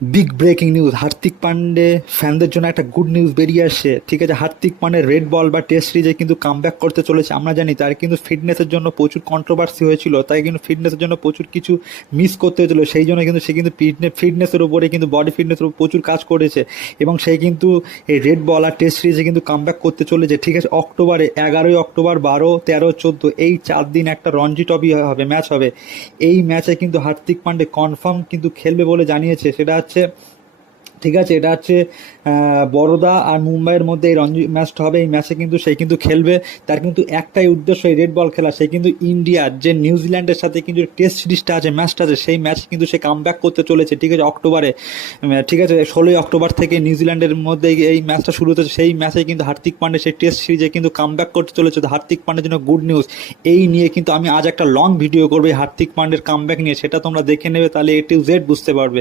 Big breaking news, Hardik Pandya ফ্যানদের জন্য একটা গুড নিউজ বেরিয়ে আসছে। ঠিক আছে, হার্দিক পান্ডে রেড বল বা টেস্ট সিরিজে কিন্তু কামব্যাক করতে চলেছে। আমরা জানি তার কিন্তু ফিটনেসের জন্য প্রচুর কন্ট্রোভার্সি হয়েছিল, তাই কিন্তু ফিটনেসের জন্য প্রচুর কিছু মিস করতে হয়েছিল। সেই জন্য কিন্তু সে কিন্তু ফিটনেসের উপরে কিন্তু বডি ফিটনেসের উপর প্রচুর কাজ করেছে এবং সে কিন্তু এই রেড বল আর টেস্ট সিরিজে কিন্তু কামব্যাক করতে চলেছে। ঠিক আছে, অক্টোবরে 11 অক্টোবর, 12, 13, 14 এই 4 দিন একটা রঞ্জি ট্রফি হবে, ম্যাচ হবে। এই ম্যাচে কিন্তু হার্দিক পান্ডে কনফার্ম কিন্তু খেলবে বলে জানিয়েছে। সেটা হচ্ছে, ঠিক আছে, এটা হচ্ছে বরোদা আর মুম্বাইয়ের মধ্যে এই রঞ্জি ম্যাচটা হবে। এই ম্যাচে কিন্তু সে কিন্তু খেলবে। তার কিন্তু একটাই উদ্দেশ্য এই রেড বল খেলা। সে কিন্তু ইন্ডিয়ার যে নিউজিল্যান্ডের সাথে কিন্তু টেস্ট সিরিজটা আছে, ম্যাচটা আছে, সেই ম্যাচ কিন্তু সে কামব্যাক করতে চলেছে। ঠিক আছে, অক্টোবরে, ঠিক আছে, 16 অক্টোবর থেকে নিউজিল্যান্ডের মধ্যে এই ম্যাচটা শুরু হতেছে। সেই ম্যাচে কিন্তু হার্দিক পান্ডে সেই টেস্ট সিরিজে কিন্তু কামব্যাক করতে চলেছে। তো হার্দিক পান্ডের জন্য গুড নিউজ। এই নিয়ে কিন্তু আমি আজ একটা লং ভিডিও করবো এই হার্দিক পান্ডের কামব্যাক নিয়ে, সেটা তোমরা দেখে নেবে, তাহলে A to Z বুঝতে পারবে।